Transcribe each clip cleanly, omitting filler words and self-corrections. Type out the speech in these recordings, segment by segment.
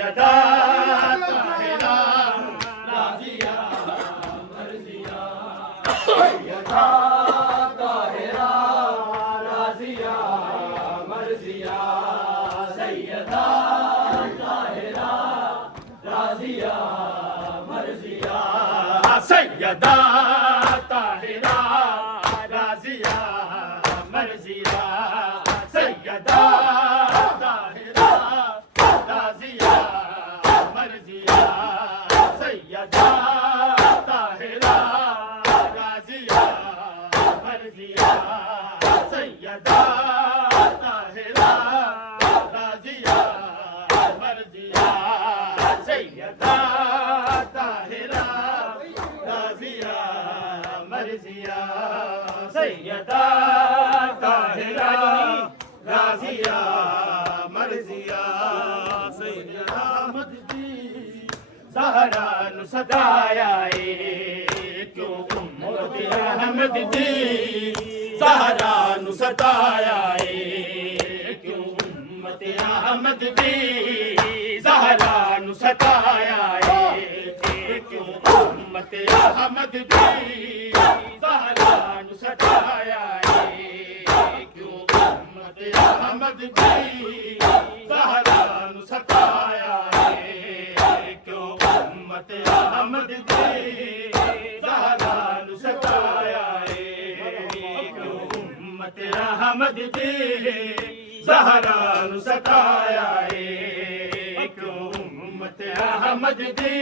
सैयदा ताहिरा राज़िया मर्ज़िया सैयदा ताहिरा राज़िया मर्ज़िया सैयदा ताहिरा राज़िया मर्ज़िया सैयदा ताहिरा राज़िया मर्ज़िया सैयदा ताहिरा राज़िया मर्ज़िया सैयदा ताहिरा राज़िया मर्ज़िया सैयदा ताहिरा राज़िया मर्ज़िया सैयदा ताहिरा राज़िया मर्ज़िया सैयदा ताहिरा राज़िया मर्ज़िया सैयदा मजदी ज़हरा नु सदाया क्यों उम्मत अहमद दी ज़हरा नु सदाया क्यों उम्मत अहमद दी ज़हरा नु सताया क्यों उम्मत अहमद दी ज़हरा नु सताया क्यों उम्मत अहमद दी ज़हरा नु सताया क्यों उम्मत अहमद दी ज़हरा नु सताया क्यों उम्मत अहमद दी ज़हरा नु सताया क्यों उम्मत अहमद दी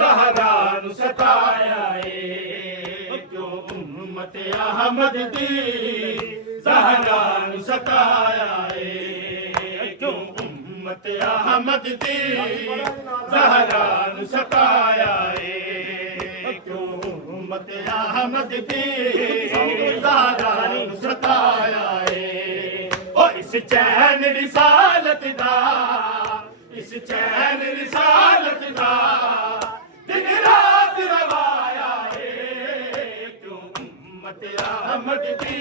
ज़हरा नु सताया क्यों उम्मत अहमद दी ज़हरा नु सताया क्यों उम्मत अहमद दी ज़हरा नु सताया क्यों उम्मत अहमद दी ज़हरा नु सताया ओ इस चैन रिसालत दा इस चैन रिसालत दा दिन रात रवाया क्यों उम्मत अहमद दी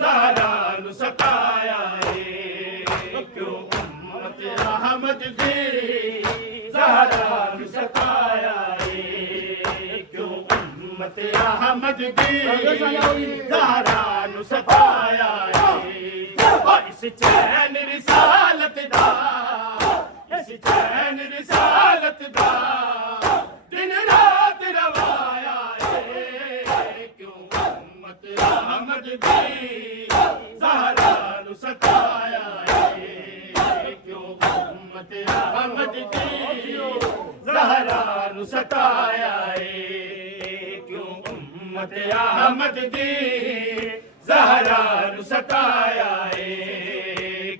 ज़हरा नु सताया क्यों उम्मत अहमद दी ज़हरा नु सताया क्यों उम्मत अहमद दी ज़हरा नु सताया इस चैन रिसालत दा इस चैन रिसालत दा दिन रात रवाया क्यों उम्मत अहमद दी ज़हरा नु सताया क्यों उम्मत अहमद दी ज़हरा नु सताया क्यों उम्मत अहमद दी ज़हरा नु सताया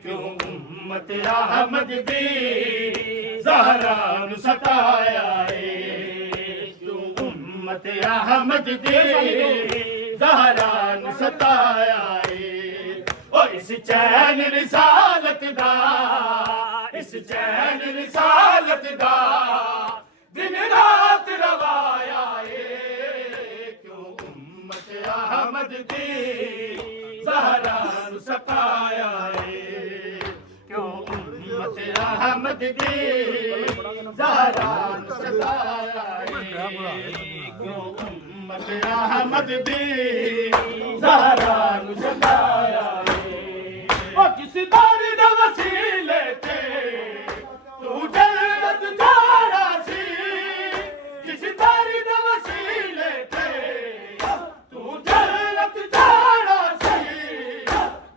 क्यों उम्मत अहमद दी ज़हरा नु सताया क्यों उम्मत अहमद दी ज़हरा नु सताया ओ इस चैन रिसालत दा इस चैन रिसालत दा दिन रात रवाया क्यों उम्मत अहमद दी ज़हरा नु सताया क्यों उम्मत अहमद दी ज़हरा नु सताया क्यों उम्मत अहमद दी ज़हरा नु सताया ओ जिस दर्द वसीले ते तू जन्नत जाना सी जिस दर्द वसीले ते तू जन्नत जाना सी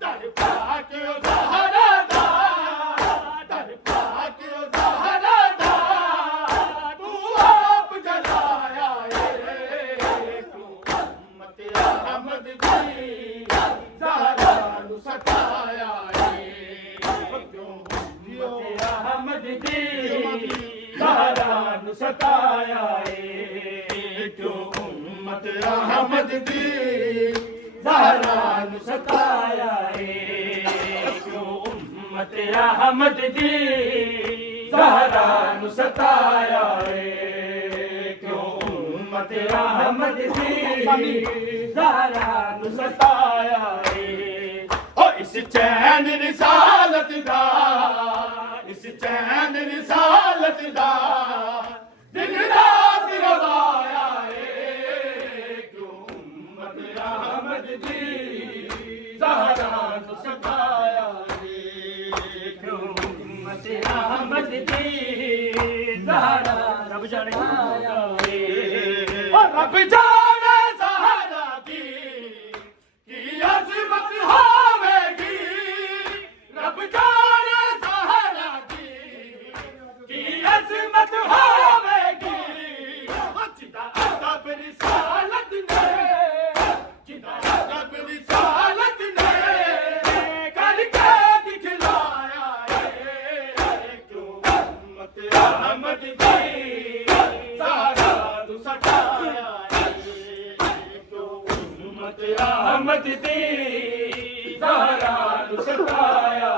दर पाके ओ ज़हरा दा दर पाके ओ ज़हरा दा तू आप जलाया क्यों उम्मत अहमद दी ज़हरा नु सताया क्यों उम्मत अहमद दी ज़हरा नु सताया क्यों उम्मत अहमद दी ज़हरा नु सताया क्यों उम्मत अहमद दी ज़हरा नु सताया क्यों उम्मत अहमद दी ज़हरा नु सताया ओ इस चैन रिसालत दा इस इस चैन रिसालत दा दिन रात रवाया क्यों उम्मत अहमद दी ज़हरा तो सताया क्यों उम्मत अहमद दी ज़हरा रब जाने रब जाने ज़हरा दी की अज़मत होवेगी रब जाने ज़हरा दी की अज़मत होवेगी जिदा अदब रिसालत ने जिदा अदब रिसालत ने करके दिखलाया क्यों उम्मत अहमद दी ज़हरा तू सताया क्यों उम्मत अहमद दी ज़हरा तू सताया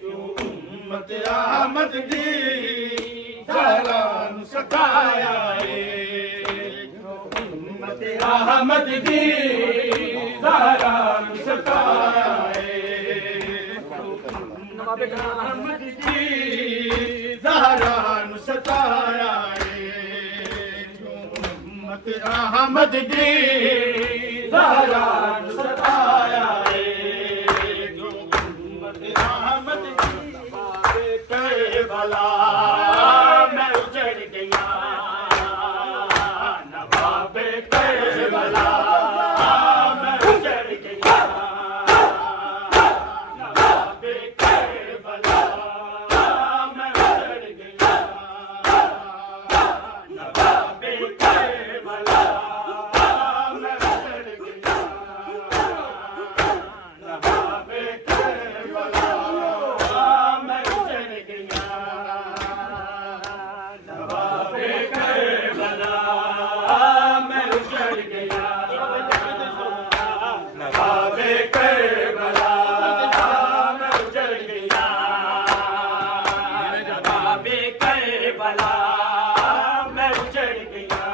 क्यों उम्मत अहमद दी ज़हरा तू सताया क्यों उम्मत अहमद दी ज़हरा तू सताया अहमद दी ज़हरा तू सताया उम्मत अहमद दी ज़हरा तू सताया उम्मत अहमद दी करबला मैं उजड़ गया नवाबे करबला मैं उजड़ गया नवाबे करबला मैं उजड़ गया नवाबे करबला मैं उजड़ गया नवाबे करबला मैं उजड़ गया नवाबे करबला मैं उजड़ गया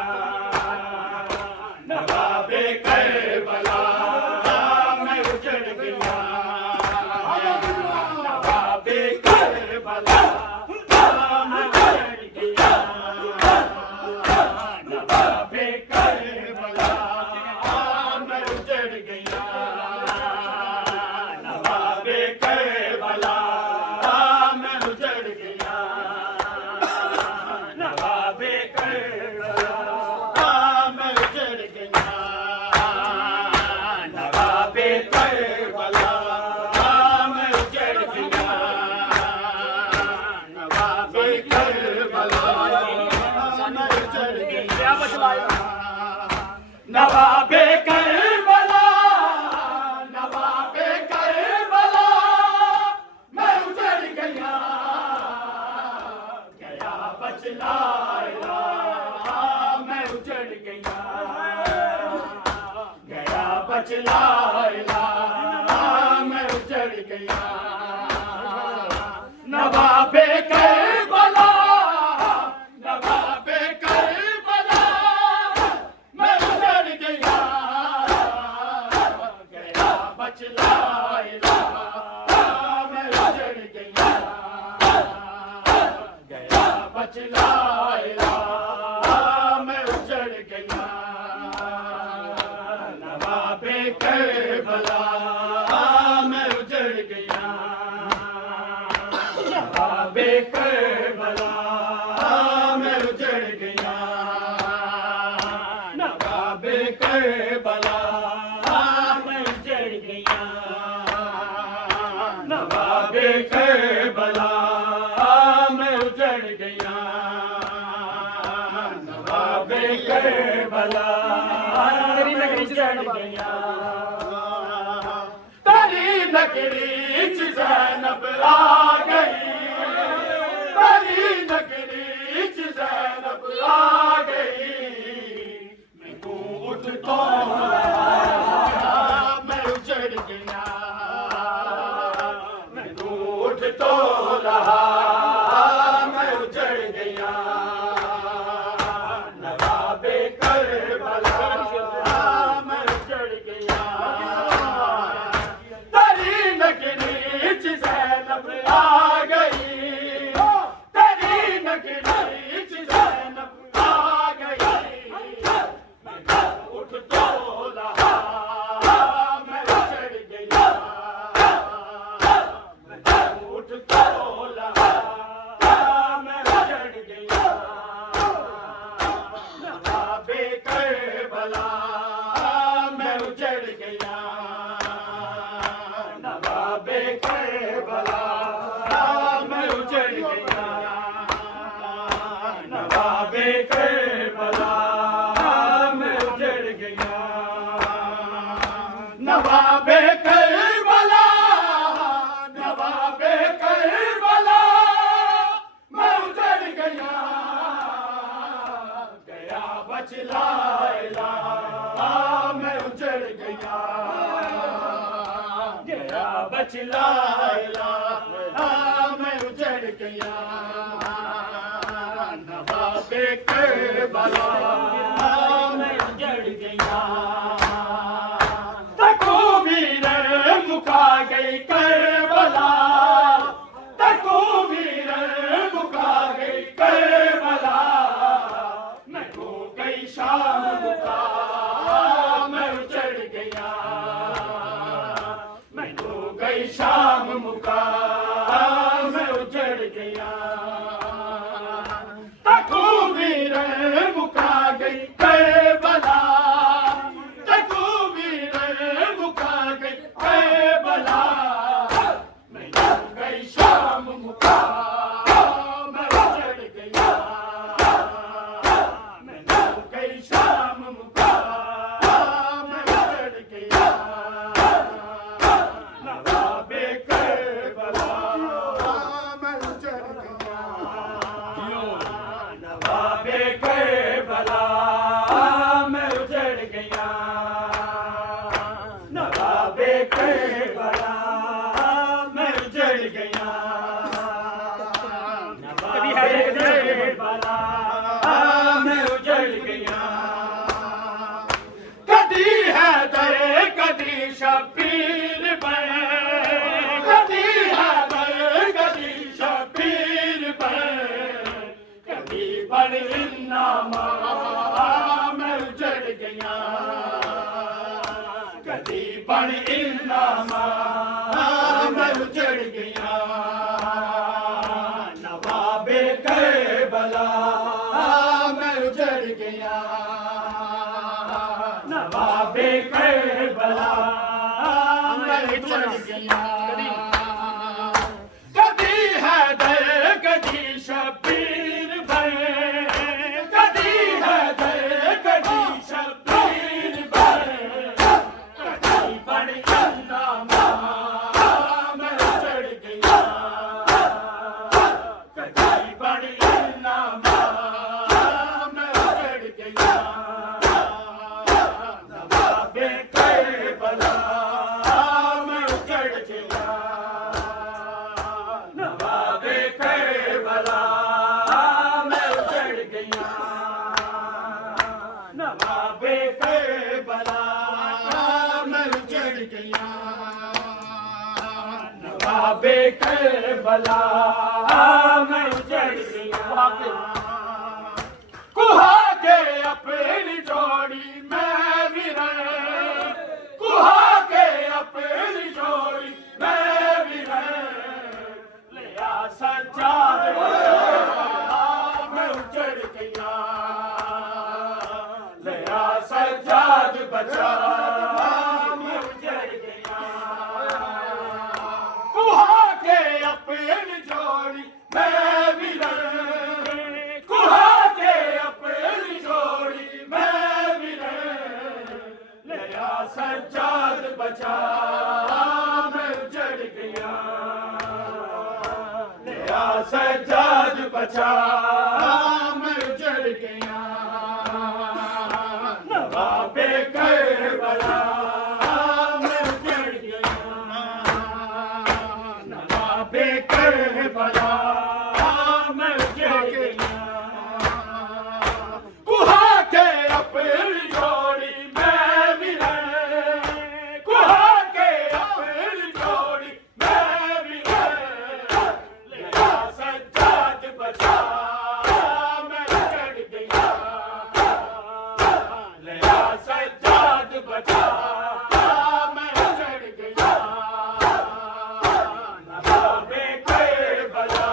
नवाबे करबला मैं उजड़ गया नवाबे करबला मैं उजड़ गया नवाबे करबला मैं उजड़ गया नवाबे करबला मैं उजड़ गया नवाबे करबला मैं उजड़ गया नवाबे करबला मैं उजड़ गया नवाबे करबला मैं उजड़ गया नवाबे करबला मैं उजड़ गया नवाबे करबला मैं उजड़ गया नवाबे करबला नवाबे करबला मैं उजड़ गया गया बचलाया मैं उजड़ गया गया बचलाया मैं उजड़ गया नवाबे करबला नवाबे करबला मैं उजड़ गया गया बचलाया मैं उजड़ गया गया बचलाया मैं उजड़ गया नवाबे करबला मैं उजड़ गया नवाबे करबला मैं उजड़ गया नवाबे करबला मैं उजड़ गया नवाबे करबला मैं उजड़ गया नवाबे करबला तेरी नगरी उजड़ गया तेरी नगरी च ज़ैनब आ गई तेरी नगरी च ज़ैनब आ गई मैं तू उठ तो मैं उजड़ गया मैं तू उठ तो रहा मैं उजड़ गया नवाबे करबला मैं उजड़ गया तेरी नगरी च ज़ैनब आ गई सच ला इलाहा मैं उजड़ गया नवाबे करबला मैं उजड़ गया तकबीर मुका गई करबला तकबीर मुका गई करबला मैं हो गई शाम मुका मैं उजड़ गया मैं हो गई शाम मुका मैं उजड़ गया तकबीर मुका गई करबला तकबीर मुका गई करबला मैं हो गई शाम मुका मैं उजड़ गया मैं हो गई शाम मुका मैं उजड़ गया नवाबे करबला मैं उजड़ गया नवाबे करबला मैं उजड़ गया नवाबे करबला मैं उजड़ गया नवाबे करबला मैं उजड़ गया कदी हैदर कदी शबीर बने कदी हैदर कदी शबीर बने कदी बन इन्नामा मैं उजड़ गया कदी बन इन्नामा मैं उजड़ गया नवाबे करबला मैं उजड़ गया नवाबे करबला मैं उजड़ गया कदी हैदर कदी शबीर बने कदी हैदर कदी शबीर बने कदी बन इन्नामा मैं उजड़ गया कदी बन इन्नामा मैं उजड़ गया नवाबे करबला मैं उजड़ गया नवाबे करबला मैं उजड़ गया नवाबे करबला मैं उजड़ गया नवाबे करबला मैं उजड़ गया कुहा के अपनी जोड़ी मैं भी रहे कुहा के अपनी जोड़ी मैं भी रहे लिया सज्जाद मैं उजड़ गया लिया सज्जाद बचा मैं उजड़ गया कुहा के अपनी जोड़ी मैं भी रहे कुहा के अपनी जोड़ी मैं भी रहे लिया सज्जाद बचा मैं उजड़ गया लिया सज्जाद बचा मैं उजड़ गया नवाबे करबला मैं उजड़ गया नवाबे करबला मैं उजड़ गया कुहा के अपनी जोड़ी मैं भी रहे कुहा के अपनी जोड़ी मैं भी रहे लिया सज्जाद बचा मैं उजड़ गया लिया सज्जाद बचा मैं उजड़ गया नवाबे करबला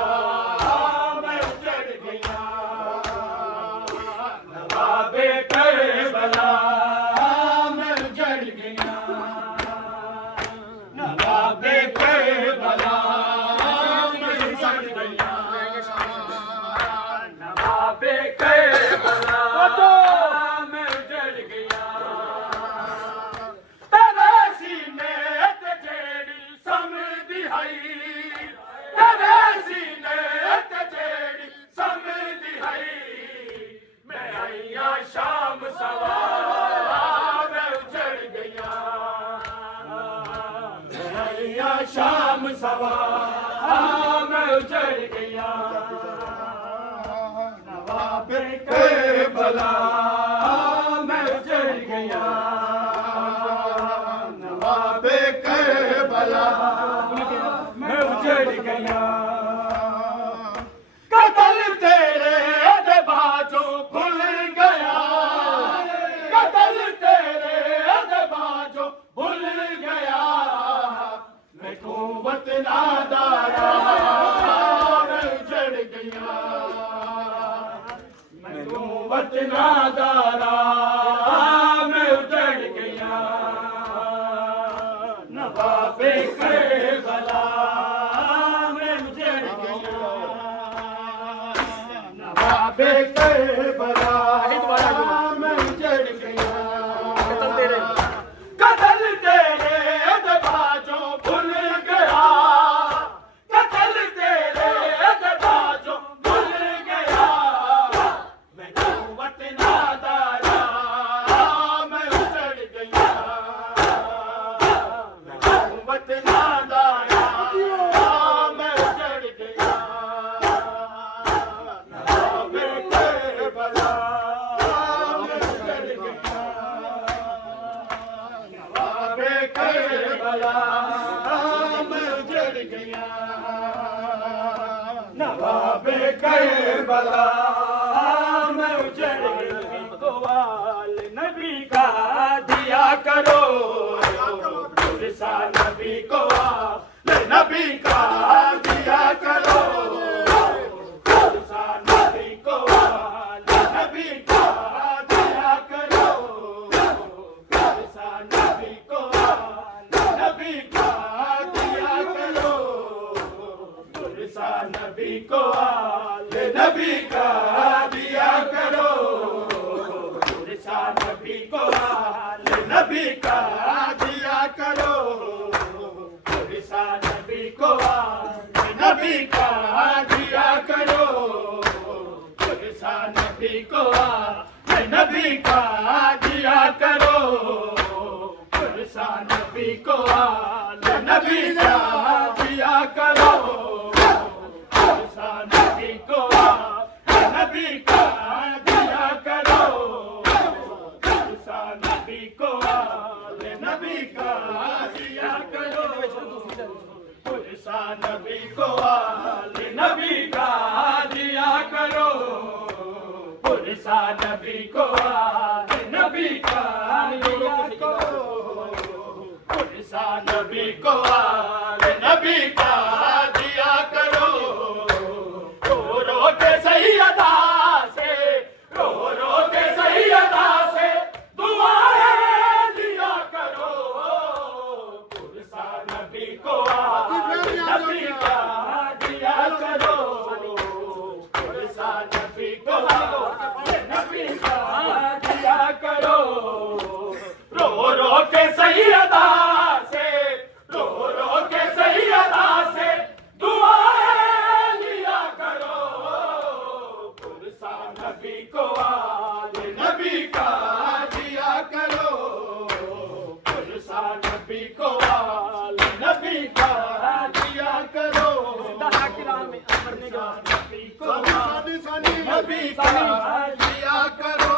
उजड़ गया नवाबे करबला मैं उजड़ गया नवाबे करबला मैं उजड़ गया कतल तेरे बाजों भूल गया कतल तेरे बाजों भूल गया मैं कुव्वत नादारा मैं उजड़ गया मैं कुव्वत नादारा मैं उजड़ गया नवाबे करबला मैं उजड़ गया नवाबे करबला मैं उजड़ गया कतल तेरे बाजों भूल गया कतल तेरे बाजों भूल गया मैं कुव्वत नादारा मैं उजड़ गया मैं कुव्वत नादारा मैं उजड़ गया नवाबे करबला मैं उजड़ गया नवाबे करबला मैं उजड़ गया नवाबे करबला मैं उजड़ गया गोवाल नबी का दिया करो पुरसा नबी को नबी का दिया करो पुरसा नबी को नबी का दिया करो पुरसा नबी को नबी का दिया करो पुरसा नबी को नबी का दिया करो पुरसा नबी को नबी का दिया करो पुरसा नबी को नबी का दिया करो पुरसा नबी को नबी का दिया करो पुरसा नबी को नबी का दिया करो पुरसा नबी को नबी का दिया करो पुरसा नबी को नबी का दिया करो पुरसा नबी को नबी का दिया करो पुरसा नबी को नबी का दिया करो पुरसा नबी को नबी का दिया करो रो रो के सैयदा से रो रो के सैयदा से दुआएं दिया करो पुरसा नबी को नबी का दिया करो पुरसा नबी को नबी का दिया करो रो रो के सैयदा से रो रो के सैयदा से दुआएं लिया करो पुरसा नबी को नबी का दिया करो पुरसा नबी को नबी का दिया करो नबी को नबी का दिया करो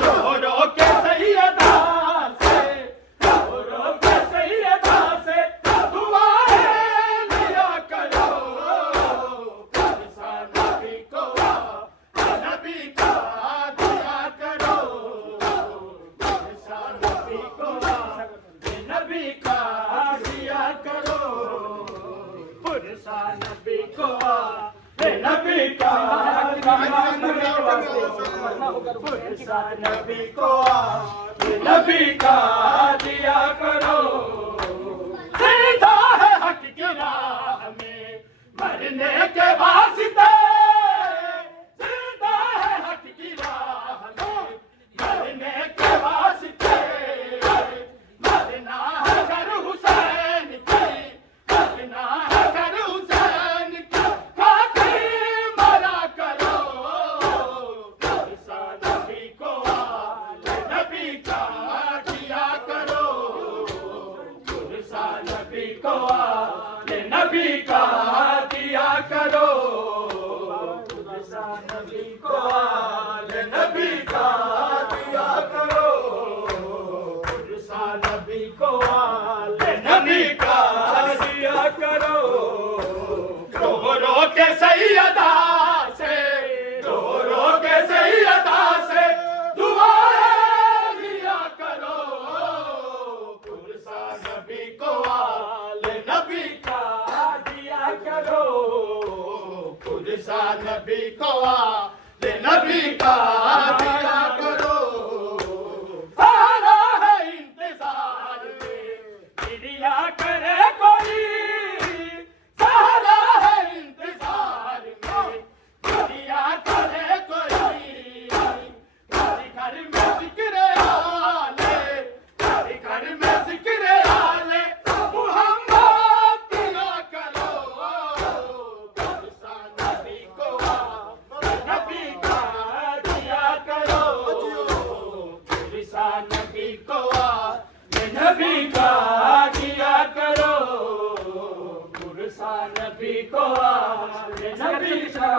रो रो के सैयदा से रो रो के सैयदा से दुआएं लिया करो पुरसा नबी को नबी का दिया करो पुरसा नबी को नबी का दिया करो पुरसा नबी को नबी का पुरसा नबी को नबी का दिया करो सीधा है हक की राह में मरने के वास्ते सीधा है हक की राह में मरने के वास्ते मरना है घर हुसैन की मरना है घर हुसैन की खातिर मरा करो पुरसा नबी को नबी का दिया करो पुरसा नबी को नबी पुरसा नबी को आले नबी का दिया करो। सारा है इंतजार में दिया करे कोई, सारा है इंतजार में दिया करे कोई। घर में जिक्र आले, घर में जिक्र आले मुहम्मद दिया करो। पुरसा नबी को नबी का दिया करो। पुरसा नबी को नबी का दिया करो। पुरसा नबी को नबी का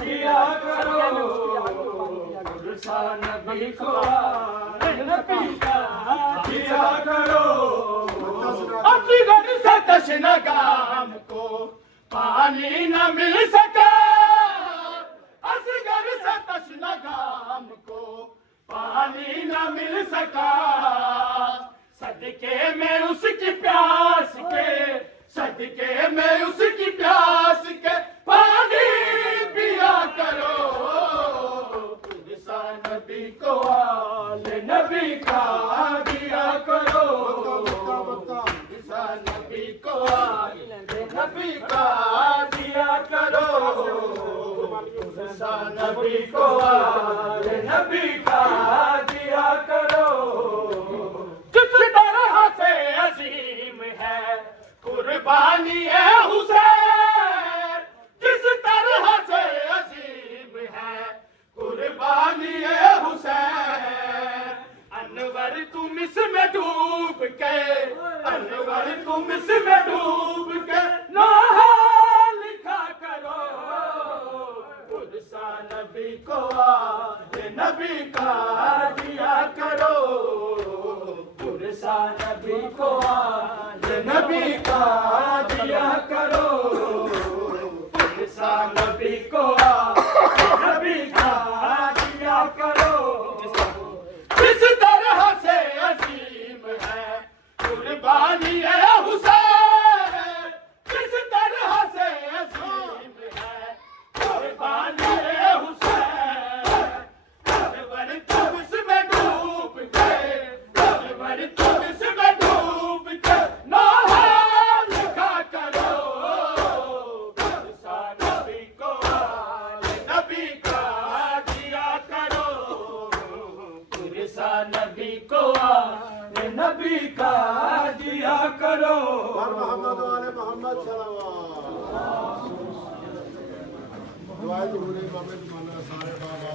दिया करो। पुरसा नबी को नबी का दिया करो। असगर से तशनगाम को पानी न मिल सका, असगर से तशनगाम को पानी न मिल सका। सदके में उसकी प्यास के, सदके में उसकी प्यास के पानी पिया करो। पुरसा नबी को आले नबी का दिया करो। पुरसा नबी को आले नबी का दिया करो। पुरसा नबी को आले नबी का दिया करो। जिस तरह से अजीम है कुर्बानी है हुसैन, जिस तरह से अजीम है कुर्बानी है हुसैन। अनवर तुम इसमें डूब के, अनवर तुम इसमें डूब के नाहा लिखा करो। पुरसा नबी को आले नबी का दिया करो। पुरसा नबी को आले नबी का दिया करो। पुरसा नबी को आले नबी का दिया करो। जिस तरह से अजीम है कुर्बानी है हुसैन, जिस तरह से अजीम है कुर्बानी है हुसैन। अनवर तुम इसमें डूब के, अनवर तुम इसमें डूब के नाहा लिखा करो। पुरसा नबी को आले नबी का दिया करो। पुरसा नबी को आले नबी का दिया करो। मोहम्मद वाले मोहम्मद सल्लल्लाहु अलैहि वसल्लम। दुआ जरूरी मोहम्मद सारे बाबा